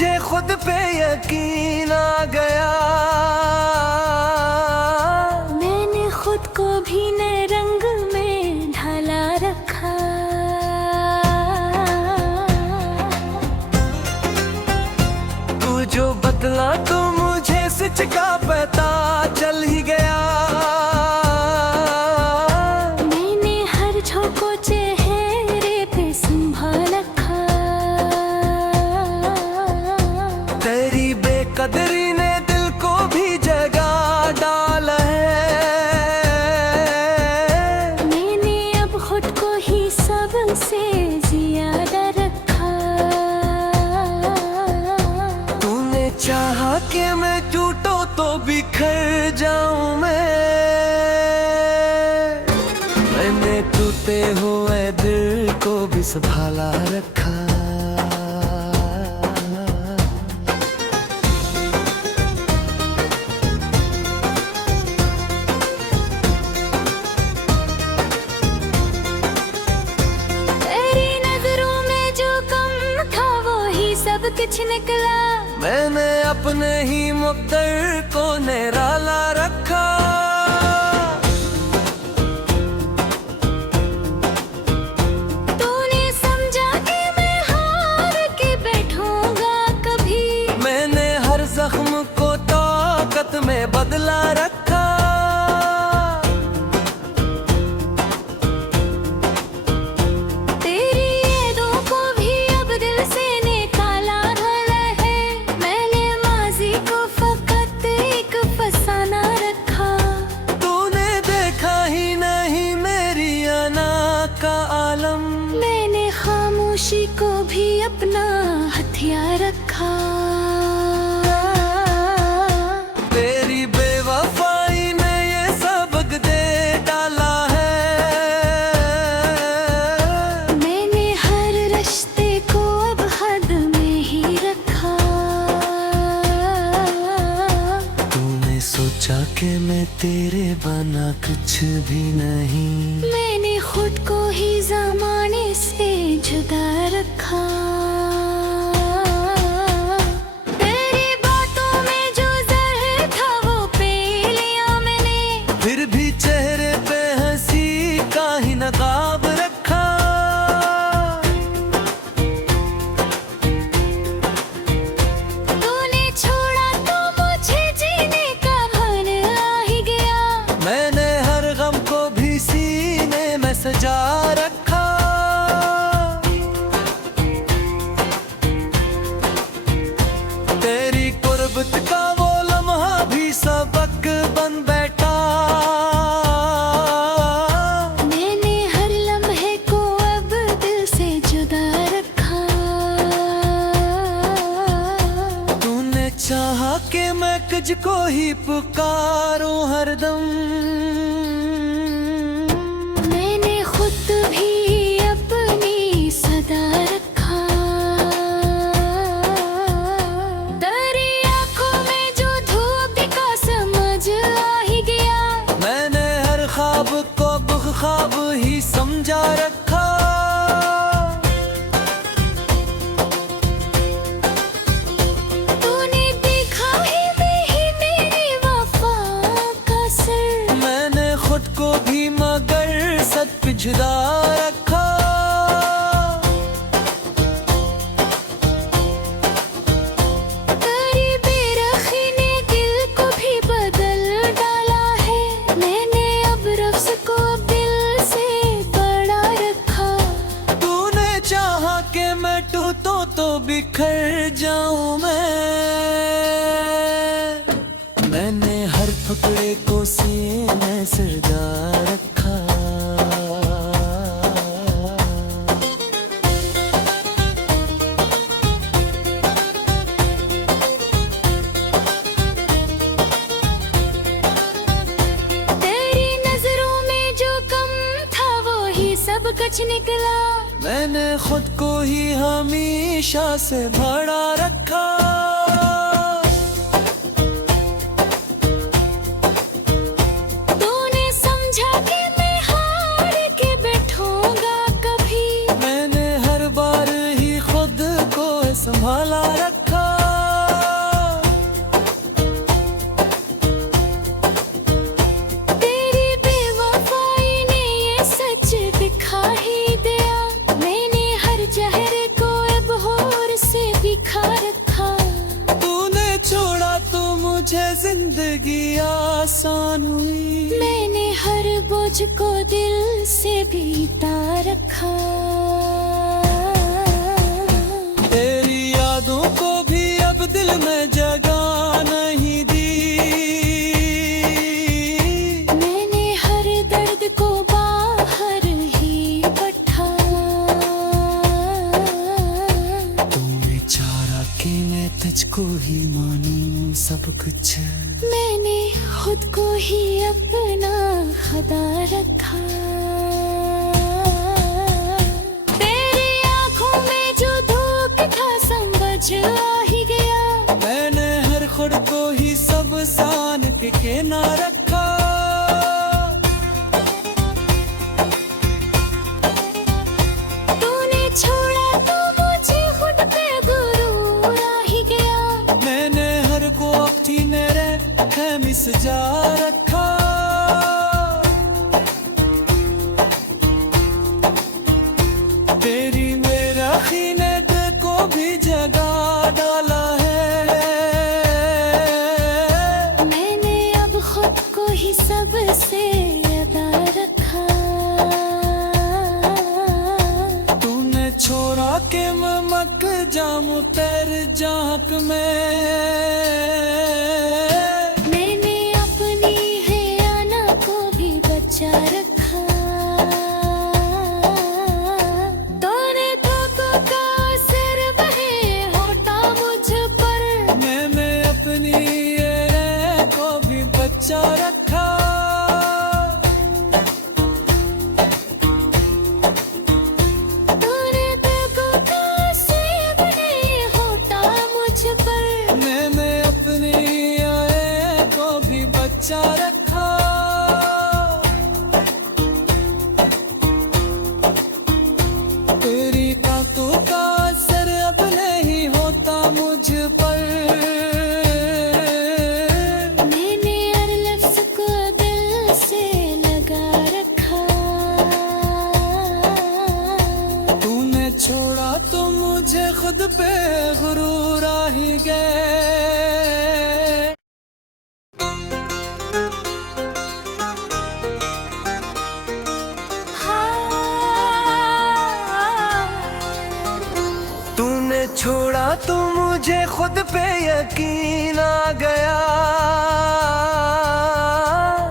मुझे खुद पे यकीन आ गया। मैंने खुद को भी नए रंग में ढाला रखा। तू जो बदला तो मुझे सच का पता चल ही गया। मैंने हर झोंको चेहरे पे संभाल रखा। तेरी बेकदरी ने दिल को भी जगा डाला है। मैंने अब खुद को ही सबसे ज्यादा रखा। तूने चाहा कि मैं टूटो तो बिखर जाऊं मैंने टूटे हुए दिल को भी संभाला रखा। तेरी नजरों में जो कम था वो ही सब कुछ निकला। मैंने अपने ही मुक़द्दर को निराला रखा। तूने समझा कि मैं हार के बैठूंगा कभी। मैंने हर जख्म को ताकत में बदला रखा। तेरी यादों को भी अब दिल से निकाला है। मैंने माजी को फकत एक फसाना रखा। तूने देखा ही नहीं मेरी अना का आलम। मैंने खामोशी को भी अपना हथियार रखा। तेरी बेवफाई ने ये सबक दे डाला है। मैंने हर रिश्ते को अब हद में ही रखा। तूने सोचा कि मैं तेरे बना कुछ भी नहीं। मैंने खुद को ही ज़माने से जुदा रखा। तेरी बातों में जो ज़हर था वो पी लिया मैंने। फिर भी चेहरे पे हंसी का ही नकाब रखा। तूने छोड़ा तो मुझे जीने का मन आ ही गया। मैंने हर गम को भी सीने में सजा रखा। तेरी कुर्बत का वो लम्हा भी सबक बन बैठा। मैंने हर लम्हे को अब दिल से जुदा रखा। तूने चाहा कि मैं तुझको ही पुकारूं हरदम। मैंने खुद भी अपनी सदा रखा। तेरी आँखों में जो धूप का समझ आ ही गया। मैंने हर ख्वाब को ख्वाब ही समझा रखा। तूने देखा ही नहीं मेरी वफा का सर। मैंने खुद को भी मगर सच पे जुदा रखा। तेरी बेरखी ने दिल को भी बदल डाला है। मैंने अब रफ्स को दिल से बड़ा रखा। तूने चाहा कि मैं टूटूं तो बिखर जाऊं मैंने हर टुकड़े को सीने से सजा रखा। तेरी नजरों में जो कम था वो ही सब कुछ निकला। मैंने खुद को ही हमेशा से भरा रखा। तूने समझा कि मैं हार के बैठूंगा कभी। मैंने हर बार ही खुद को संभाला रखा। मुझे जिंदगी आसान हुई। मैंने हर बोझ को दिल से बीता रखा। तेरी यादों को भी अब दिल में जगह नहीं दी। मैंने हर दर्द को बाहर ही बैठा। तूने चाहा कि मैं तुझको ही मानूं सब कुछ। मैंने खुद को ही अपना खुदा रखा। तेरी आंखों में जो धोखा था समझ आ ही गया। मैंने हर खुद को ही सब सान के ना रखा। तूने छोड़ा तो मुझे खुद पे गुरूर आ ही गया। मैंने हर को अपनी मेरे है मिस जा रखा। तेरी मेरा खीने दिल को भी जगा डाला है। मैंने अब खुद को ही सबसे अदा रखा। तूने छोड़ा के मैं मक जाऊं तेरे झांक में। मैंने अपनी है आना को भी बचा रखा। तूने धोखों का असर बहे होता मुझ पर। मैंने अपनी ये को भी बचा रखा। तूने धोखों का असर बहे होता मुझ पर। मैंने अपनी ये को भी बचा रखा। तेरी बातों का असर अब नहीं होता मुझ पर। मैंने हर लफ्ज को दिल से लगा रखा। तूने छोड़ा तो मुझे खुद पे गुरूर आ ही गए। तूने छोड़ा तो मुझे खुद पे यकीन आ गया।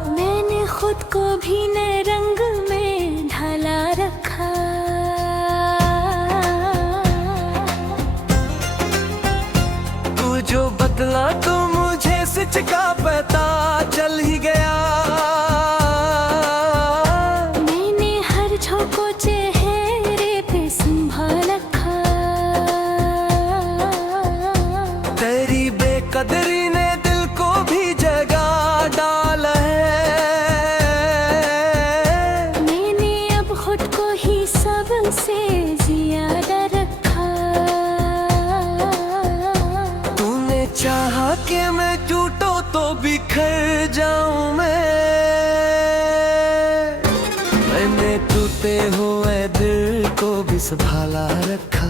मैंने खुद को भी नए रंग में ढाला रखा। तू जो बदला तो मुझे सच का पता चल ही गया। मैंने हर झोंको चेहरे पे संभाल रखा। तेरी बेकदरी ने दिल को भी जगा डाला है। मैंने अब खुद को ही सबसे ज्यादा रखा। तूने चाहा कि मैं टूटो तो बिखर जाऊं मैंने टूटे हुए दिल को भी संभाला रखा।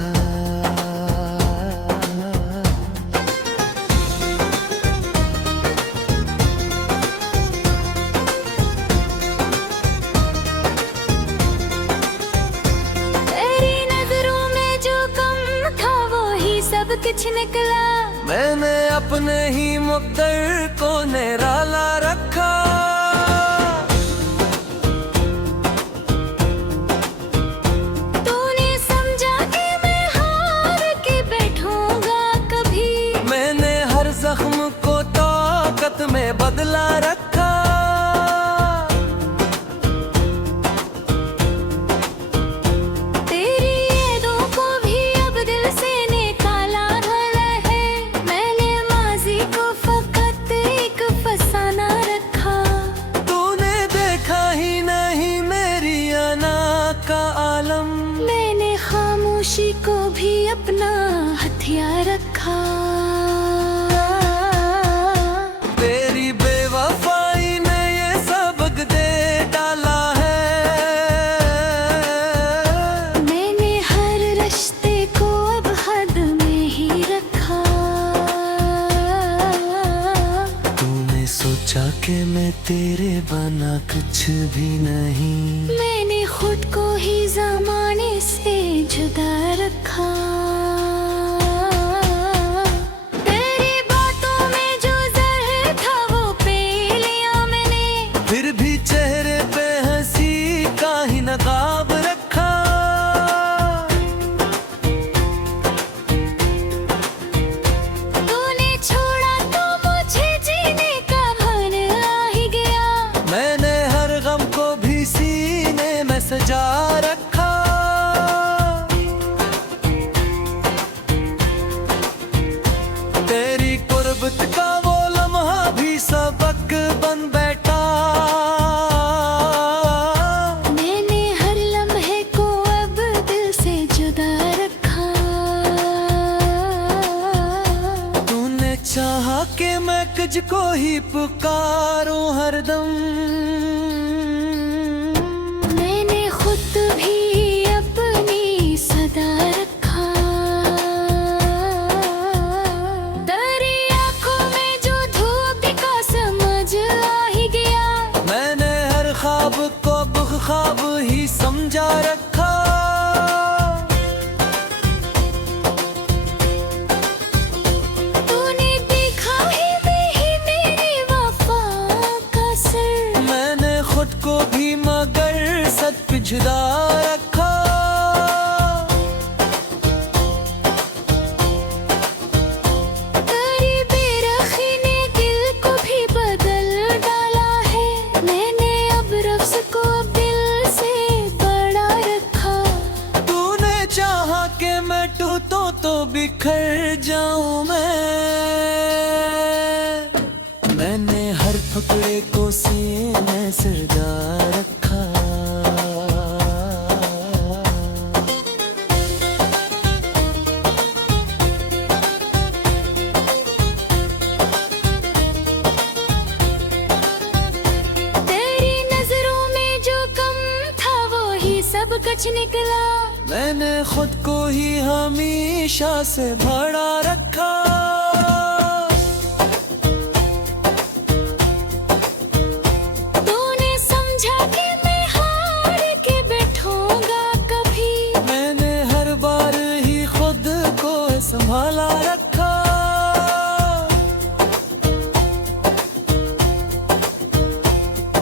तेरी नजरों में जो कम था वो ही सब कुछ निकला। मैंने अपने ही मुक़द्दर को निराला रखा। तूने समझा कि मैं हार के बैठूंगा कभी। मैंने हर जख्म को ताकत में बदला रखा। तेरी यादों को भी अब दिल से निकाला है। मैंने माजी को फकत एक फसाना रखा। तूने देखा ही नहीं मेरी अना का आलम। मैंने खामोशी को भी अपना हथियार रखा। तेरी बेवफाई सोचा कि मैं तेरे बना कुछ भी नहीं। मैंने खुद को ही जमाने से जुदा रखा। तेरी बातों में जो जहर था वो पी लिया मैंने। फिर भी चेहरे पे हंसी का ही नकाब रखा। तूने छोड़ा तो मुझे जीने का मन आ ही गया। मैंने हर गम को भी सीने में सजा रखा। तेरी कुर्बत का वो लम्हा भी सबक बन बैठा। मैंने हर लम्हे को अब दिल से जुदा रखा। तूने चाहा कि मैं तुझको ही पुकारूं हरदम। मैंने खुद भी अपनी सदा रखा। तेरी आंखों में जो धूप का समझ आ ही गया। मैंने हर ख्वाब को ख्वाब ही समझा रखा। तूने देखा ही नहीं मेरी वफा का सर। मैंने खुद को भी मगर सच पे जुदा रखा। तेरी बेरखी ने दिल को भी बदल डाला है। मैंने अब रफ्स को दिल से बड़ा रखा। तूने चाहा कि मैं टूटूं तो बिखर जाऊं मैंने हर टुकड़े को सीने से सजा रखा। तेरी नजरों में जो कम था वो ही सब कुछ निकला। मैंने खुद को ही हमेशा से भरा रखा। तूने समझा कि मैं हार के बैठूंगा कभी। मैंने हर बार ही खुद को संभाला रखा।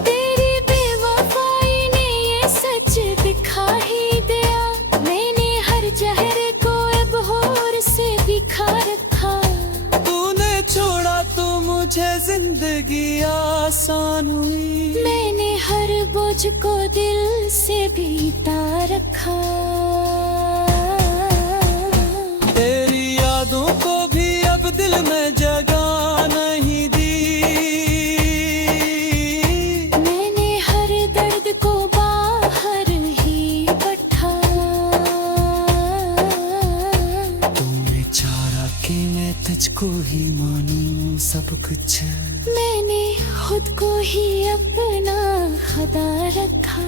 तेरी बेवफाई ने ये सच दिखा ही दिया। मैंने हर चेहरे को अब होर से दिखा रखा। तूने छोड़ा तो मुझे जिंदगी आसान हुई। मैंने हर बोझ को दिल से भी उतार रखा। तेरी यादों को भी अब दिल में जगह नहीं दी। मैंने हर दर्द को बाहर ही बैठा। तूने चाहा कि मैं तुझको ही मानूं सब कुछ। मैंने खुद को ही अपना खुदा रखा।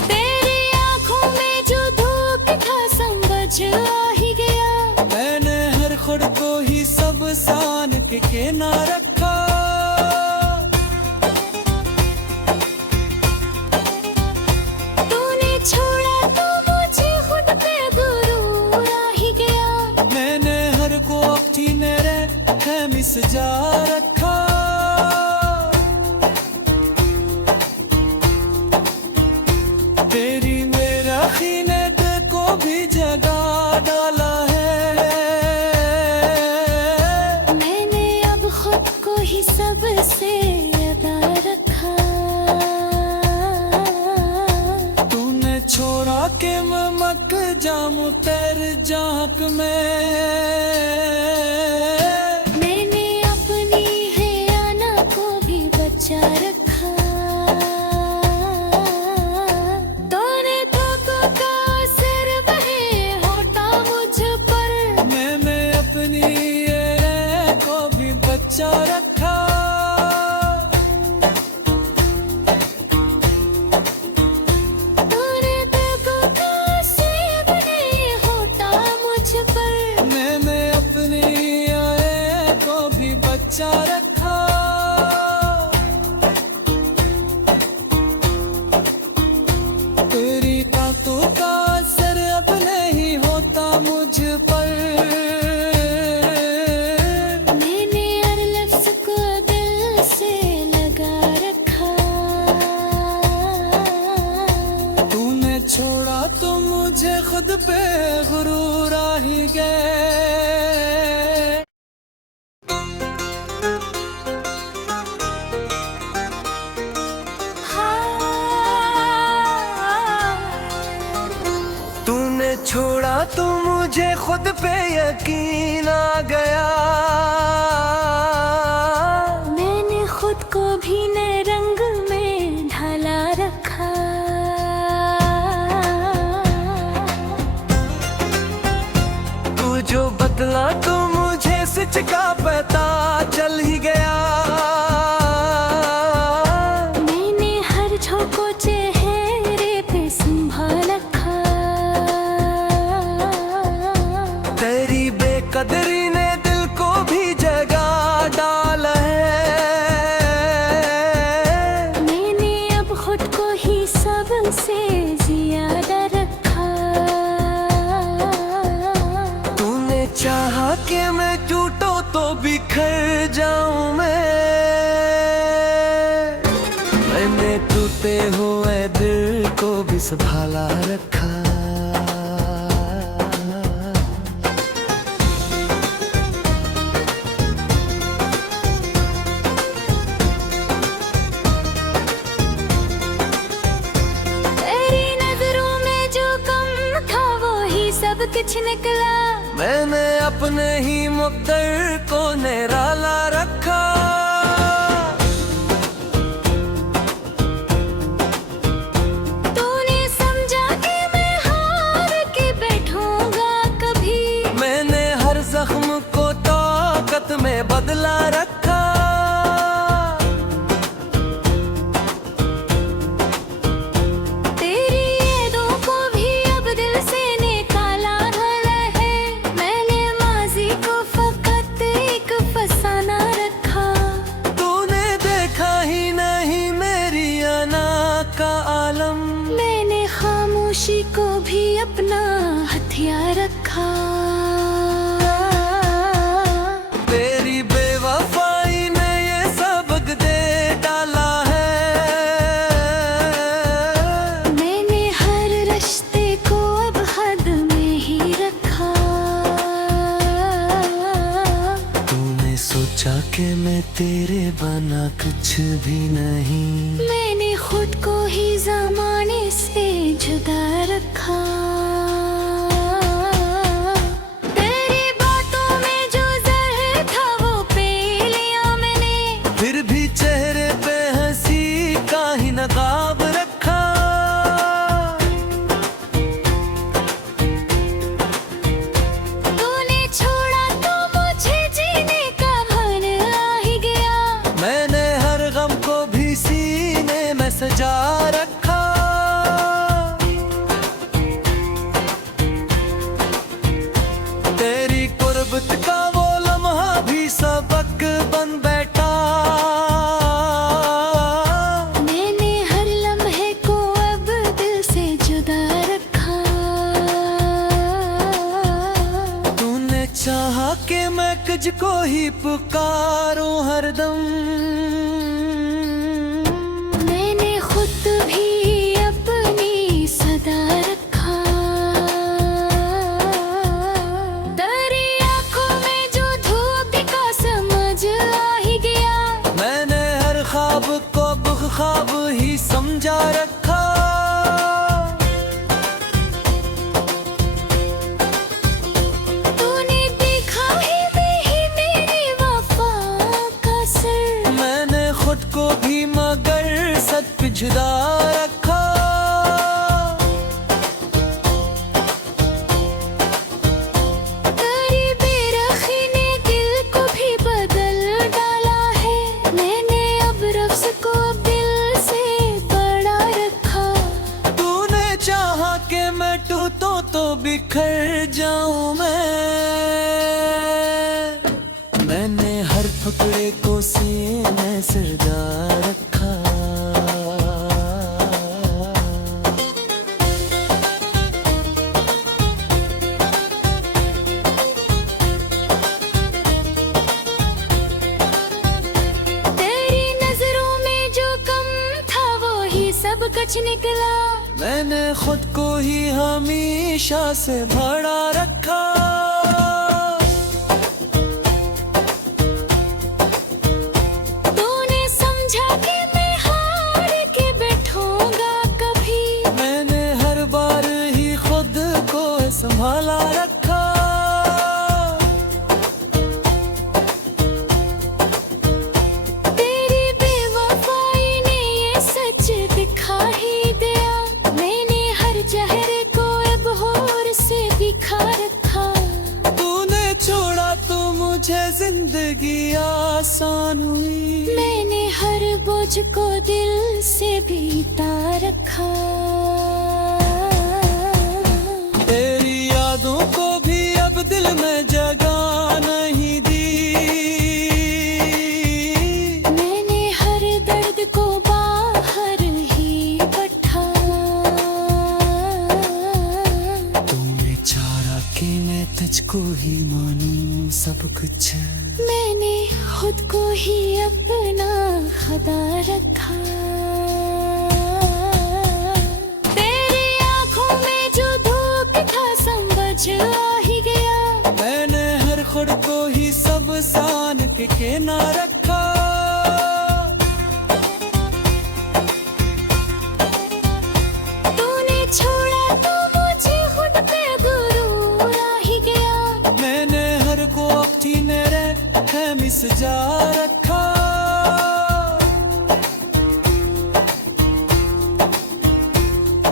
तेरी आंखों में जो धूप था समझ आ ही गया। मैंने हर खुद को ही सब सान के ना रखा। तूने छोड़ा तो मुझे खुद पे गुरूर आ ही गया। मैंने हर को अपनी मेरे है सजा रखा। तेरी बेरखी ने दिल को भी जगा डाला है। मैंने अब खुद को ही सबसे अदा रखा। तूने छोड़ा के मैं मक जाऊं तेरे झांक में। मैंने अपनी है आना को भी बचा रखा। तूने धोखों का असर बहे होता मुझ पर। मैंने अपनी ये को भी बचा रखा। तूने धोखों का असर बहे होता मुझ पर। मैंने अपनी ये को भी बचा रखा। तेरी बातों का असर अब नहीं होता मुझ पर। मैंने हर लफ्ज को दिल से लगा रखा। तूने छोड़ा तो मुझे खुद पे गुरूर आ ही गए। तूने छोड़ा तो मुझे खुद पे यकीन आ गया। मैंने खुद को भी नए रंग में ढाला रखा। तू जो बदला तो मुझे सच का पता चल ही गया। मैंने हर झोंको चेहरे पे संभाल रखा। तेरी बेकदरी ने दिल को भी जगा डाल है। मैंने अब खुद को ही सबसे ज्यादा रखा। तूने चाहा कि मैं टूटो तो बिखर जाऊं मैंने टूटे हुए दिल को भी संभाला रखा। तेरी नजरों में जो कम था वो ही सब कुछ निकला। मैंने अपने ही मुक़द्दर को निराला रखा। तूने समझा कि मैं हार के बैठूंगा कभी। मैंने हर जख्म को ताकत में बदला रखा। तेरी यादों को भी अब दिल से निकाला है। मैंने माजी को फकत एक फसाना रखा। तूने देखा ही नहीं मेरी अना का आलम। मैंने खामोशी को भी अपना हथियार रखा। तेरी बेवफाई ने ये सबक दे डाला है। मैंने हर रिश्ते को अब हद में ही रखा। तूने सोचा कि मैं तेरे बना कुछ भी नहीं। मैंने खुद को ही जमाने से जुदा रखा। तेरी बातों में जो जहर था वो पी लिया मैंने। फिर भी चेहरे पे हंसी का ही नकाब रखा। तूने छोड़ा तो मुझे जीने का भान आ ही गया। मैंने हर गम को भी सीने में सजा रखा। तेरी कुर्बत का वो लम्हा भी सबक बन बैठा। मैंने हर लम्हे को अब दिल से जुदा रखा। तूने चाहा कि मैं तुझको ही पुकारूं हरदम। मैंने खुद भी अपनी सदा रखा। तेरी आंखों में जो धूप दिखा समझ आ ही गया। मैंने हर ख्वाब को ख्वाब ही समझा रखा। तूने देखा ही नहीं मेरी वफा का सर। मैंने खुद को भी मगर सच पे जुदा रखा। तेरी बेरखी ने दिल को भी बदल डाला है। मैंने अब रफ्स को दिल से बड़ा रखा। तूने चाहा कि मैं टूटूं तो बिखर जाऊं मैंने हर हर टुकड़े को सीने सजा रखा। तेरी नजरों में जो कम था वो ही सब कुछ निकला। मैंने खुद को ही हमेशा से भरा रखा। संभाला रखा। तेरी बेवफाई ने ये सच दिखा ही दिया। मैंने हर चेहरे को अब होर से दिखा रखा। तूने छोड़ा तो मुझे जिंदगी आसान हुई। मैंने हर बोझ को दिल से भी उतार रखा। को भी अब दिल में जगह नहीं दी। मैंने हर दर्द को बाहर ही बैठा। तूने चाहा कि मैं तुझको ही मानूं सब कुछ। मैंने खुद को ही अपना खुदा रखा। आ ही गया। मैंने हर खुद को ही सब सान के ना रखा। तूने छोड़ा तो मुझे खुद पे गुरूर आ ही गया। मैंने हर को अपनी मेरे है मिस जा रखा।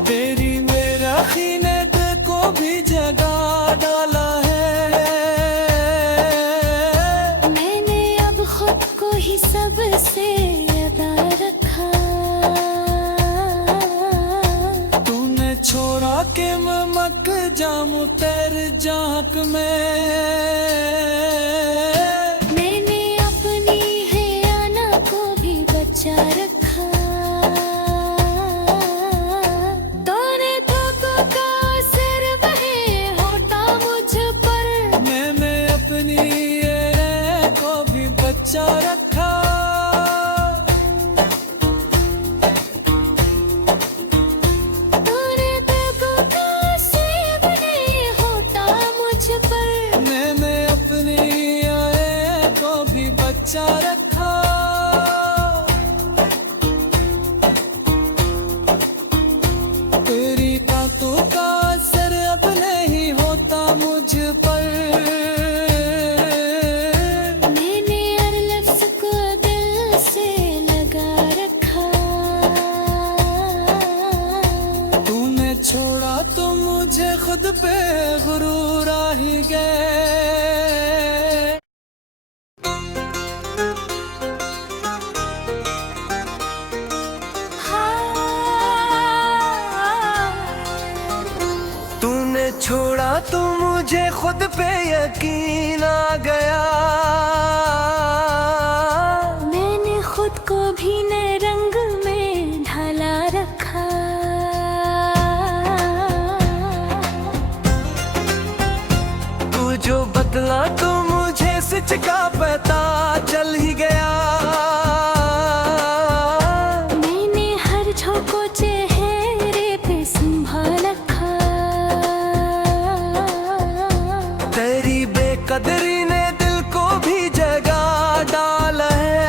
तेरी मेरा खीने को भी जगह डाला है। मैंने अब खुद को ही सबसे अदा रखा। तूने छोड़ा के मैं मक जाऊं तेरे झांक में। मैंने अपनी है आना को भी बचा रखा। बचा रखा। तूने दर्दों का सेब नहीं होता मुझ पर। मैंने अपनी आए को भी बचा रखा। तेरी बातों का असर अब नहीं होता मुझ पर। छोड़ा तो मुझे खुद पे गुरूर आ ही गए। तूने छोड़ा तो मुझे खुद पे यकीन आ गया। मैंने खुद को भी नए रंग में ढाला रखा। जो बदला तो मुझे सच का पता चल ही गया। मैंने हर झोंको चेहरे पे संभाल रखा। तेरी बेकदरी ने दिल को भी जगह डाला है।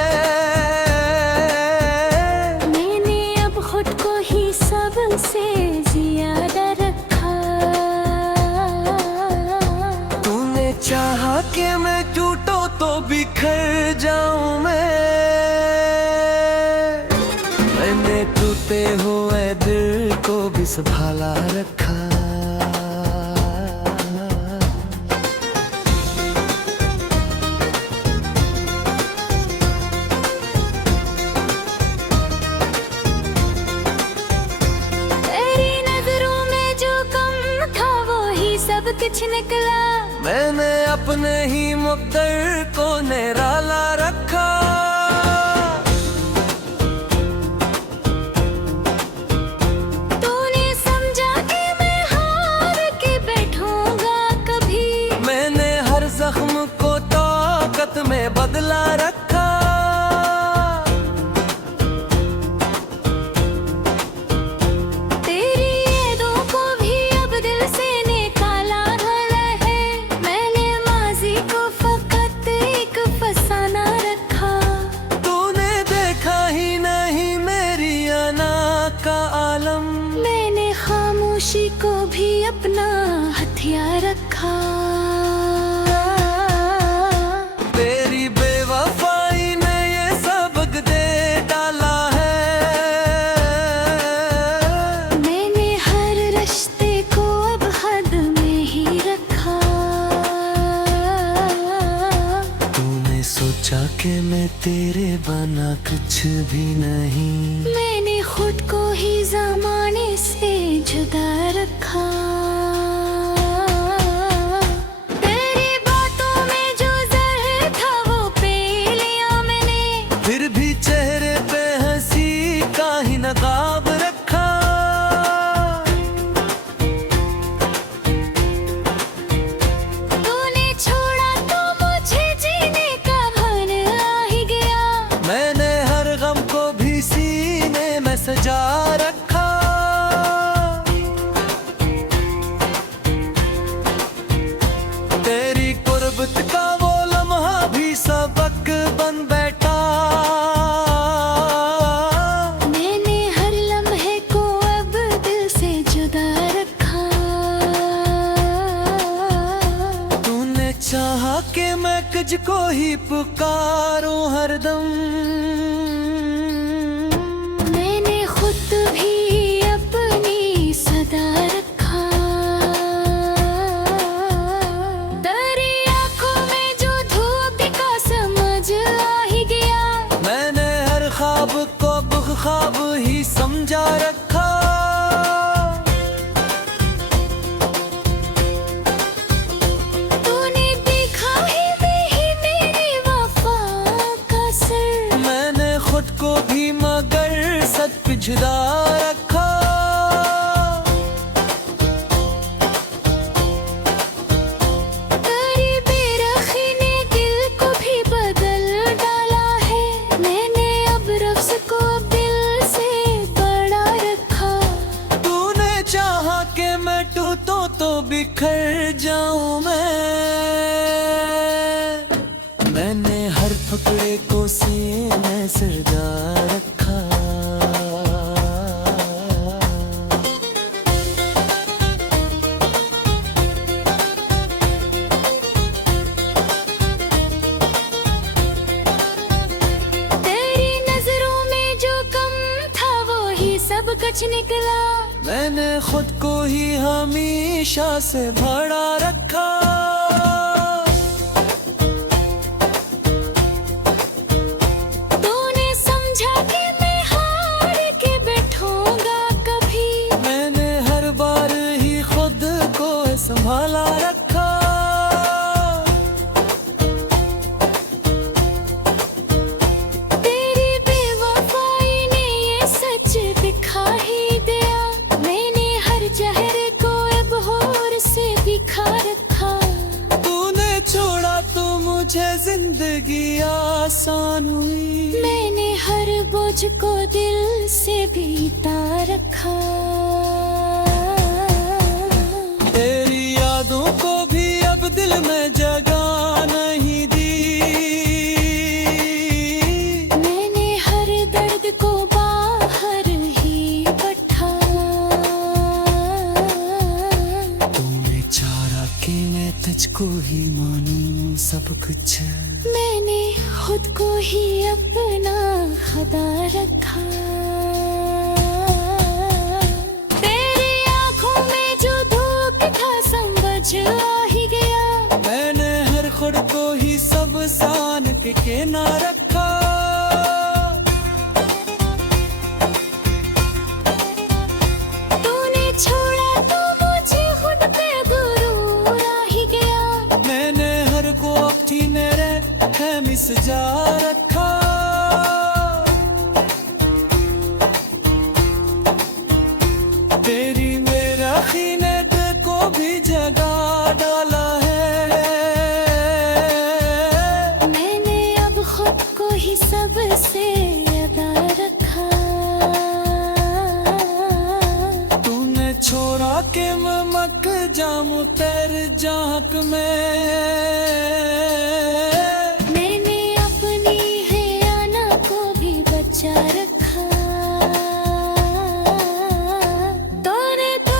मैंने अब खुद को ही सबसे ज्यादा रखा। चाहा कि मैं टूटो तो बिखर जाऊं मैंने टूटे हुए दिल को भी संभाला रखा। तेरी नजरों में जो कम था वो ही सब कुछ निकला। मैंने अपने ही मुक़द्दर को निराला संभाला रखा। तेरी यादों को भी अब दिल से निकाला है, मैंने माजी को फकत एक फसाना रखा। तूने देखा ही नहीं मेरी अना का आलम, मैंने खामोशी को भी अपना हथियार रखा। तेरी बेवफाई ने ये सबक दे डाला है, मैंने हर रिश्ते को अब हद में ही रखा। तूने सोचा कि मैं तेरे बना कुछ भी नहीं, मैंने खुद को ही ज़माने से जुदा रखा। तेरी बातों में जो जहर था वो पी लिया मैंने, फिर भी चेहरे पे हंसी का ही नकाब रखा। तूने छोड़ा तो मुझे जीने का मन आ ही गया, मैंने हर गम को भी सीने में सजा रखा। तेरी कुर्बत का वो लम्हा भी सबक बन बैठा, मैंने हर लम्हे को अब दिल से जुदा रखा। तूने चाहा कि मैं तुझको ही पुकारूं हरदम, मैंने खुद भी अपनी सदा रखा। तेरी आँखों में जो धूप दिखा समझ आ ही गया, मैंने हर ख्वाब को ख्वाब ही समझा रखा। तूने देखा ही नहीं मेरी वफा का सर, मैंने खुद को भी मगर सच पे जुदा रखा। तेरी बेरखी ने दिल को भी बदल डाला है, मैंने अब रफ्स को दिल से बड़ा रखा। तूने चाहा कि मैं टूटूं तो बिखर जाऊं मैंने हर टुकड़े को सीने सजा रखा। तेरी नजरों में जो कम था वो ही सब कुछ निकला, मैंने खुद को ही हमेशा से भरा रखा। तूने समझा कि मैं हार के बैठूंगा कभी, मैंने हर बार ही खुद को संभाला रखा। तेरी बेवफाई ने ये सच दिखा ही दिया, मैंने हर चेहरे को अब होर से दिखा रखा। तूने छोड़ा तो मुझे जिंदगी आसान हुई, मैंने हर बोझ को दिल से बीता रखा। तेरी यादों को भी अब दिल में जगह नहीं दी, मैंने हर दर्द को बाहर ही बैठा। तूने चाहा कि मैं तुझको ही मानूं सब कुछ, मैंने खुद को ही अपना खुदा रखा। तेरी आँखों में जो धूप था समझ आ ही गया, मैंने हर खुद को ही सब सान के ना रखा। तूने छोड़ा तो मुझे खुद पे गुरूर आ ही गया, मैंने हर को अपनी मेरे है मिस जा रखा। तेरी मेरा खीने दिल को भी जगा डाला है, मैंने अब ही सबसे अदा रखा। तूने छोड़ा के मैं मक जाऊं तेरे झांक में। मैंने अपनी है आना को भी बचा रखा। तूने तो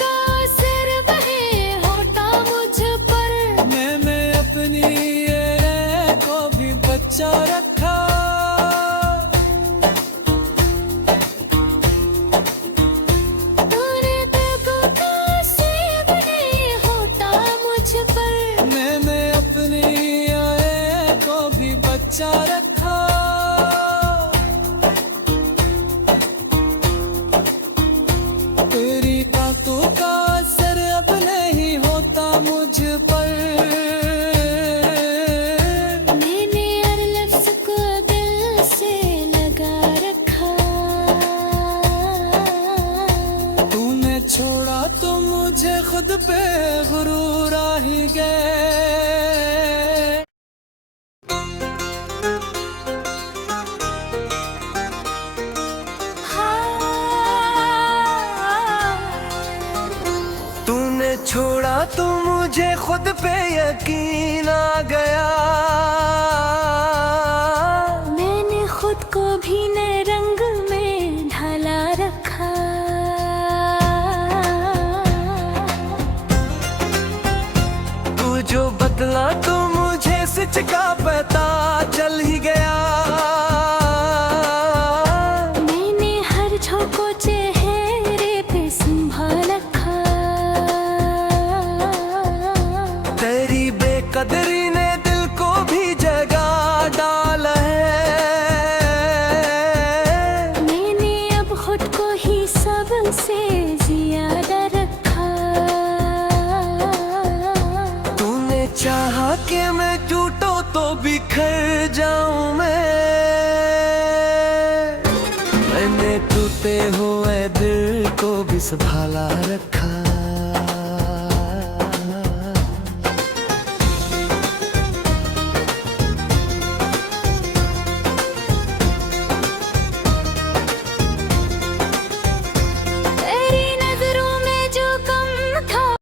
का सिर बहे होता मुझ पर। मैंने अपनी ये को भी बचा रखा। तूने तो का सिर बहे होता मुझ पर। मैंने अपनी ये को भी बचा रखा। तेरी बातों का असर अब नहीं होता मुझ पर। मैंने हर लफ्ज़ को दिल से लगा रखा। तूने छोड़ा तो मुझे खुद पे गुरूर आ ही गए। तूने छोड़ा तो मुझे खुद पे यकीन आ गया। मैंने खुद को भी नए रंग में ढाला रखा। तू जो बदला तो मुझे सच का पता चल ही गया। मैंने हर झोंको चेहरे पे संभाल रखा। तेरी बेकदरी ने दिल को भी जगा डाल है। मैंने अब खुद को ही सबसे ज्यादा रखा। तूने चाहा कि मैं टूटो तो बिखर जाऊं मैं। मैंने टूटे हुए दिल को भी संभाला रखा।